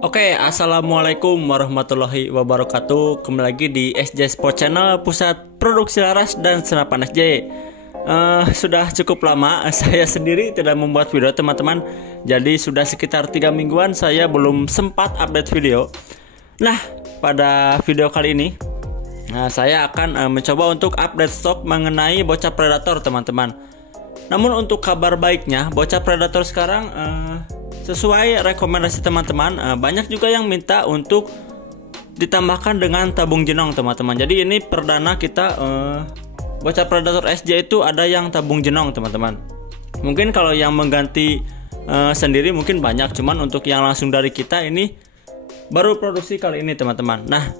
Assalamualaikum warahmatullahi wabarakatuh. Kembali lagi di SJ Sport Channel, Pusat Produksi Laras dan Senapan SJ. Sudah cukup lama saya sendiri tidak membuat video, teman-teman. Jadi sudah sekitar 3 mingguan saya belum sempat update video. Nah, pada video kali ini saya akan mencoba untuk update stok mengenai bocah predator, teman-teman. Namun untuk kabar baiknya, bocah predator sekarang sesuai rekomendasi teman-teman, banyak juga yang minta untuk ditambahkan dengan tabung jenong, teman-teman. Jadi ini perdana kita bocah predator SJ itu ada yang tabung jenong, teman-teman. Mungkin kalau yang mengganti sendiri mungkin banyak, cuman untuk yang langsung dari kita ini baru produksi kali ini, teman-teman. Nah,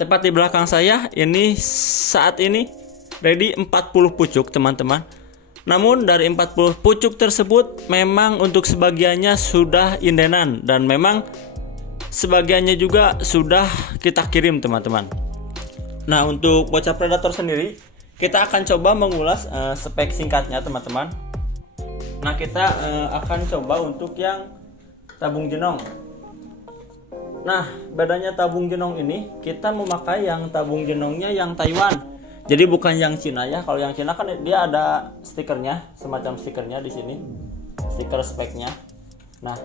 tepat di belakang saya ini saat ini ready 40 pucuk, teman-teman. Namun dari 40 pucuk tersebut memang untuk sebagiannya sudah indenan dan memang sebagiannya juga sudah kita kirim, teman-teman. Nah, untuk bocah predator sendiri kita akan coba mengulas spek singkatnya, teman-teman. Nah, kita akan coba untuk yang tabung jenong. Nah, bedanya tabung jenong ini, kita memakai yang tabung jenongnya yang Taiwan. Jadi bukan yang Cina ya. Kalau yang Cina kan dia ada stikernya, semacam stikernya di sini, stiker speknya. Nah,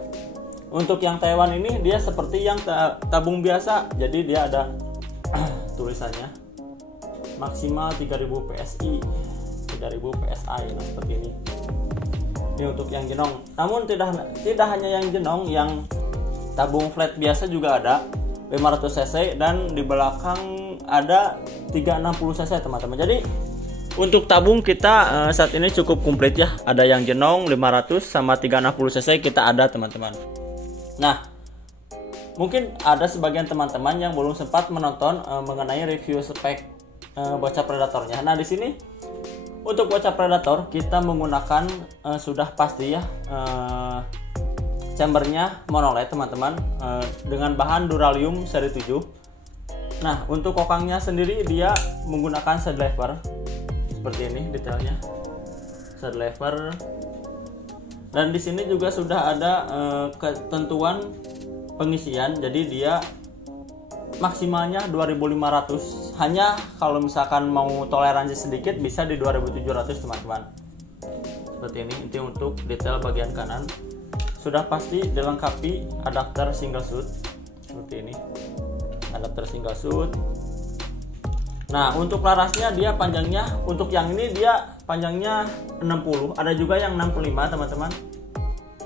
untuk yang Taiwan ini dia seperti yang tabung biasa. Jadi dia ada tulisannya maksimal 3000 PSI, 3000 PSI, nah seperti ini. Ini untuk yang jenong. Namun tidak hanya yang jenong, yang tabung flat biasa juga ada 500 cc dan di belakang ada 360 cc, teman-teman. Jadi untuk tabung kita saat ini cukup komplit ya. Ada yang jenong 500 sama 360 cc kita ada, teman-teman. Nah, mungkin ada sebagian teman-teman yang belum sempat menonton mengenai review spek bocah predatornya. Nah, di sini untuk bocah predator kita menggunakan sudah pasti ya chambernya monolith, teman-teman, dengan bahan duralium seri 7. Nah, untuk kokangnya sendiri dia menggunakan side lever seperti ini detailnya, side lever. Dan di sini juga sudah ada ketentuan pengisian. Jadi dia maksimalnya 2500. Hanya kalau misalkan mau toleransi sedikit bisa di 2700, teman-teman. Seperti ini. Itu untuk detail bagian kanan. Sudah pasti dilengkapi adapter single shoot seperti ini, adapter single shoot. Nah, untuk larasnya dia panjangnya, untuk yang ini dia panjangnya 60, ada juga yang 65, teman-teman.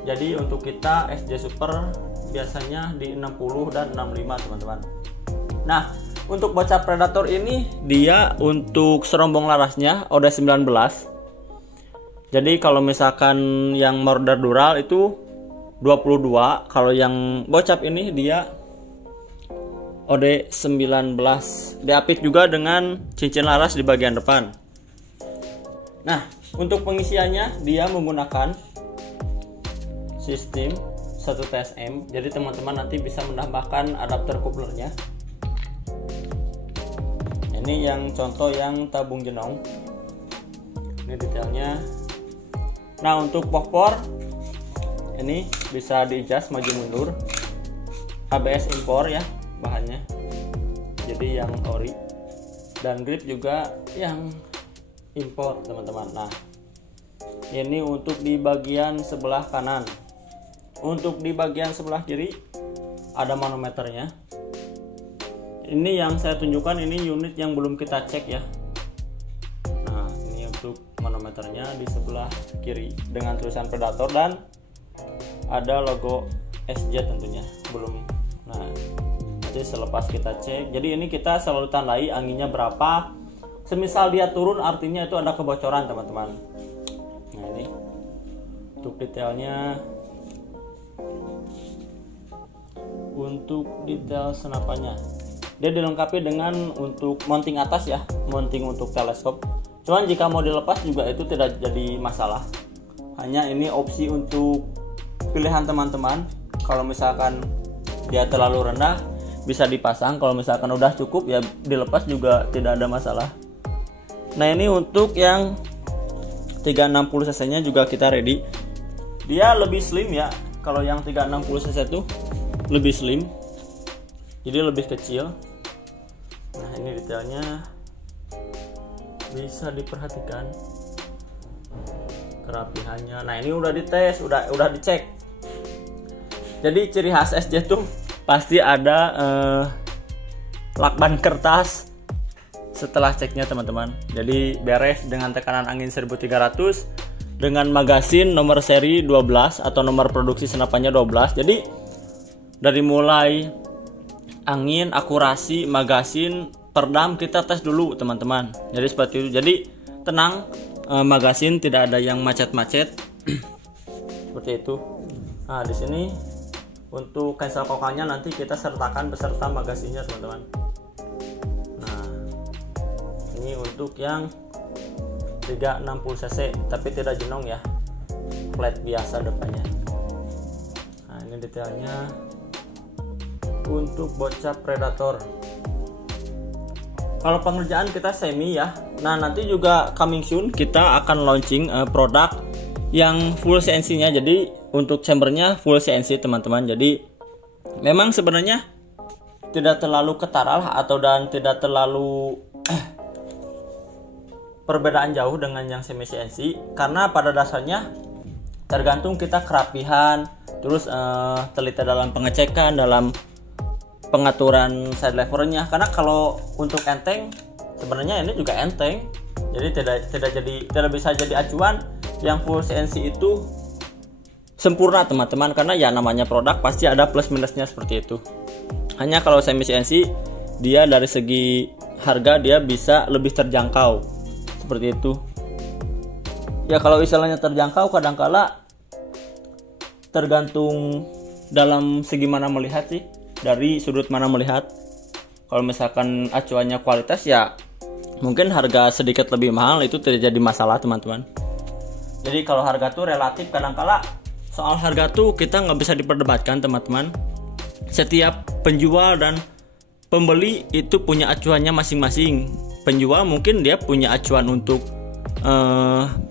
Jadi untuk kita SJ Super biasanya di 60 dan 65, teman-teman. Nah, untuk bocah predator ini dia untuk serombong larasnya OD 19. Jadi kalau misalkan yang morder dural itu 22, kalau yang bocap ini dia OD 19. Diapit juga dengan cincin laras di bagian depan. Nah, untuk pengisiannya dia menggunakan sistem 1 TSM. Jadi teman-teman nanti bisa menambahkan adapter couplernya. Ini yang contoh yang tabung jenong. Ini detailnya. Nah, untuk popor ini bisa di-adjust maju mundur. ABS impor ya bahannya, jadi yang ori. Dan grip juga yang impor, teman-teman. Nah, ini untuk di bagian sebelah kanan. Untuk di bagian sebelah kiri ada manometernya. Ini yang saya tunjukkan, ini unit yang belum kita cek ya. Nah, ini untuk manometernya di sebelah kiri dengan tulisan predator dan ada logo SJ tentunya belum. Nah, nanti selepas kita cek. Jadi ini kita selalu tandai anginnya berapa. Semisal dia turun artinya itu ada kebocoran, teman-teman. Nah, ini untuk detailnya. Untuk detail senapannya dia dilengkapi dengan untuk mounting atas ya, mounting untuk teleskop. Cuman jika mau dilepas juga itu tidak jadi masalah. Hanya ini opsi untuk pilihan teman-teman. Kalau misalkan dia terlalu rendah bisa dipasang, kalau misalkan udah cukup ya dilepas juga tidak ada masalah. Nah, ini untuk yang 360 cc nya juga kita ready. Dia lebih slim ya. Kalau yang 360 cc itu lebih slim, jadi lebih kecil. Nah ini detailnya bisa diperhatikan, kerapihannya. Nah ini udah dites, udah dicek. Jadi ciri khas SJ tuh pasti ada lakban kertas setelah ceknya teman-teman. Jadi beres dengan tekanan angin 1300 dengan magasin nomor seri 12 atau nomor produksi senapannya 12. Jadi dari mulai angin, akurasi, magasin, perdam kita tes dulu teman-teman. Jadi seperti itu. Jadi tenang, magasin tidak ada yang macet-macet. Seperti itu. Nah, di sini untuk cancel kokalnya nanti kita sertakan beserta magasinnya teman-teman. Nah, ini untuk yang 360 cc tapi tidak jenong ya, flat biasa depannya. Nah ini detailnya untuk bocah predator. Kalau pengerjaan kita semi ya. Nah nanti juga coming soon kita akan launching produk yang full CNC nya. Jadi untuk chambernya full CNC teman-teman. Jadi memang sebenarnya tidak terlalu ketara atau dan tidak terlalu perbedaan jauh dengan yang semi CNC, karena pada dasarnya tergantung kita kerapihan, terus teliti dalam pengecekan, dalam pengaturan side levernya. Karena kalau untuk enteng sebenarnya ini juga enteng, jadi tidak bisa jadi acuan yang full CNC itu sempurna teman-teman, karena ya namanya produk pasti ada plus minusnya seperti itu. Hanya kalau semi CNC dia dari segi harga dia bisa lebih terjangkau seperti itu ya. Kalau istilahnya terjangkau kadangkala tergantung dalam segi mana melihat sih, dari sudut mana melihat. Kalau misalkan acuannya kualitas ya mungkin harga sedikit lebih mahal itu tidak jadi masalah teman-teman. Jadi kalau harga tuh relatif, kadangkala soal harga tuh kita nggak bisa diperdebatkan teman-teman. Setiap penjual dan pembeli itu punya acuannya masing-masing. Penjual mungkin dia punya acuan untuk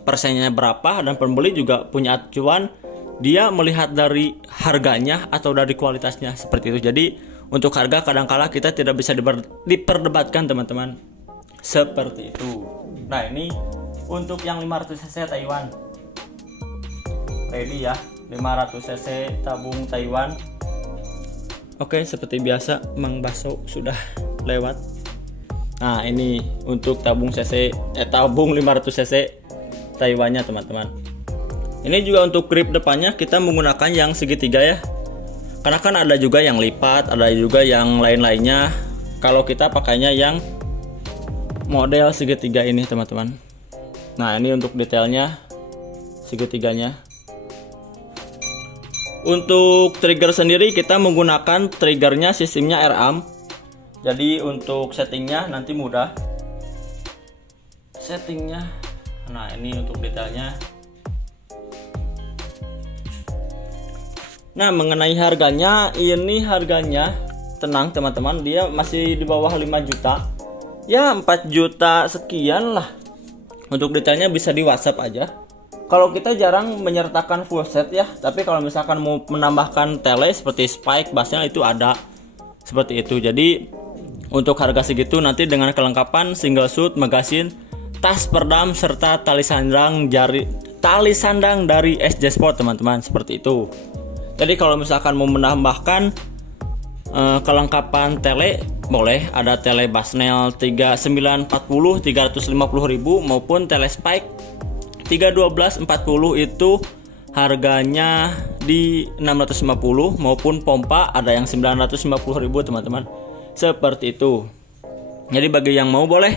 persennya berapa, dan pembeli juga punya acuan dia melihat dari harganya atau dari kualitasnya seperti itu. Jadi untuk harga kadangkala kita tidak bisa diperdebatkan teman-teman seperti itu. Nah ini untuk yang 500 cc Taiwan ready ya, 500 cc tabung Taiwan. Oke, seperti biasa Mang Baso sudah lewat. Nah ini untuk tabung tabung 500 cc Taiwannya teman-teman. Ini juga untuk grip depannya kita menggunakan yang segitiga ya, karena kan ada juga yang lipat, ada juga yang lain-lainnya. Kalau kita pakainya yang model segitiga ini teman-teman. Nah ini untuk detailnya segitiganya. Untuk trigger sendiri kita menggunakan triggernya sistemnya R-arm. Jadi untuk settingnya nanti mudah settingnya. Nah ini untuk detailnya. Nah mengenai harganya, ini harganya tenang teman-teman, dia masih di bawah 5 juta ya, 4 juta sekian lah. Untuk detailnya bisa di WhatsApp aja. Kalau kita jarang menyertakan full set ya, tapi kalau misalkan mau menambahkan tele seperti spike, bassnya itu ada seperti itu. Jadi untuk harga segitu nanti dengan kelengkapan single shoot, magasin, tas perdam serta tali sandang dari SJ Sport teman-teman, seperti itu. Jadi kalau misalkan mau menambahkan kelengkapan tele boleh, ada tele Basnel 3940 350.000 maupun tele Spike 31240 itu harganya di 650, maupun pompa ada yang 950.000 teman-teman. Seperti itu. Jadi bagi yang mau boleh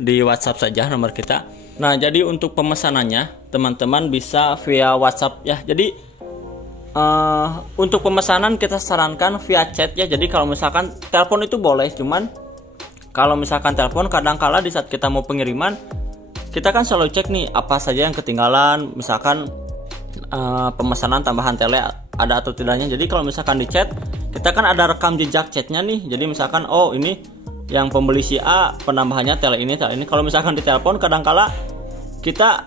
di WhatsApp saja nomor kita. Nah, jadi untuk pemesanannya teman-teman bisa via WhatsApp ya. Jadi untuk pemesanan kita sarankan via chat ya. Jadi kalau misalkan telepon itu boleh, cuman kalau misalkan telepon kadang-kala di saat kita mau pengiriman kita kan selalu cek nih apa saja yang ketinggalan, misalkan pemesanan tambahan tele ada atau tidaknya. Jadi kalau misalkan di chat kita kan ada rekam jejak chatnya nih. Jadi misalkan oh ini yang pembeli si A penambahannya tele ini. Kalau misalkan di telepon kadang-kala kita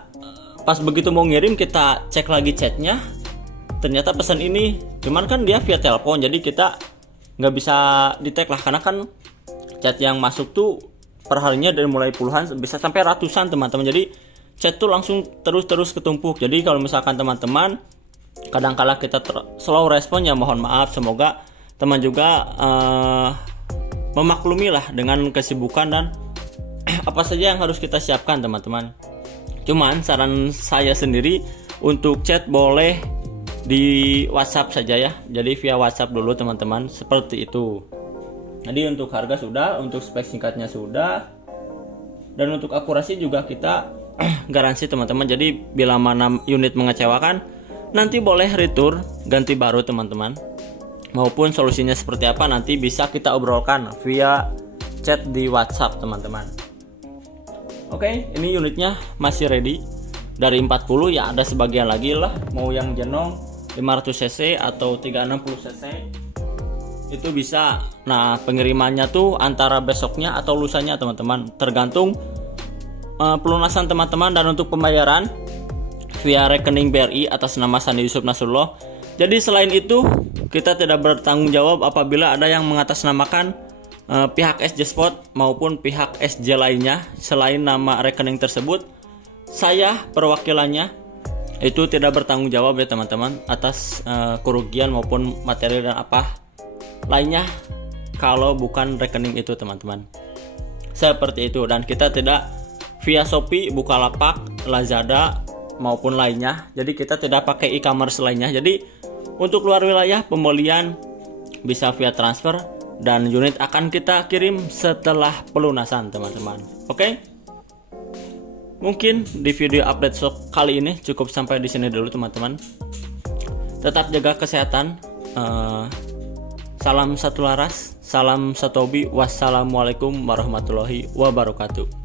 pas begitu mau ngirim kita cek lagi chatnya, ternyata pesan ini, cuman kan dia via telepon, jadi kita nggak bisa di tag lah, karena kan chat yang masuk tuh perharinya dari mulai puluhan bisa sampai ratusan teman-teman. Jadi chat tuh langsung terus ketumpuk. Jadi kalau misalkan teman-teman kadang-kala kita slow respon, ya mohon maaf. Semoga teman juga memaklumi lah dengan kesibukan dan apa saja yang harus kita siapkan teman-teman. Cuman saran saya sendiri untuk chat boleh di WhatsApp saja ya. Jadi via WhatsApp dulu teman-teman, seperti itu. Jadi untuk harga sudah, untuk spek singkatnya sudah, dan untuk akurasi juga kita garansi teman-teman. Jadi bila mana unit mengecewakan, nanti boleh return ganti baru teman-teman. Maupun solusinya seperti apa nanti bisa kita obrolkan via chat di WhatsApp teman-teman. Oke, ini unitnya masih ready. Dari 40 ya ada sebagian lagi lah, mau yang jenong 500cc atau 360cc itu bisa. Nah, pengirimannya tuh antara besoknya atau lusanya teman-teman, tergantung pelunasan teman-teman. Dan untuk pembayaran via rekening BRI atas nama Sandi Yusuf Nasrullah. Jadi selain itu kita tidak bertanggung jawab apabila ada yang mengatasnamakan pihak SJ Sport maupun pihak SJ lainnya selain nama rekening tersebut. Saya perwakilannya itu tidak bertanggung jawab ya teman-teman atas kerugian maupun materi dan apa lainnya kalau bukan rekening itu teman-teman. Seperti itu. Dan kita tidak via Shopee, Bukalapak, Lazada maupun lainnya. Jadi kita tidak pakai e-commerce lainnya. Jadi untuk luar wilayah pembelian bisa via transfer dan unit akan kita kirim setelah pelunasan teman-teman. Oke? Mungkin di video update shop kali ini cukup sampai di sini dulu teman-teman. Tetap jaga kesehatan. Salam satu laras, salam satu hobi. Wassalamualaikum warahmatullahi wabarakatuh.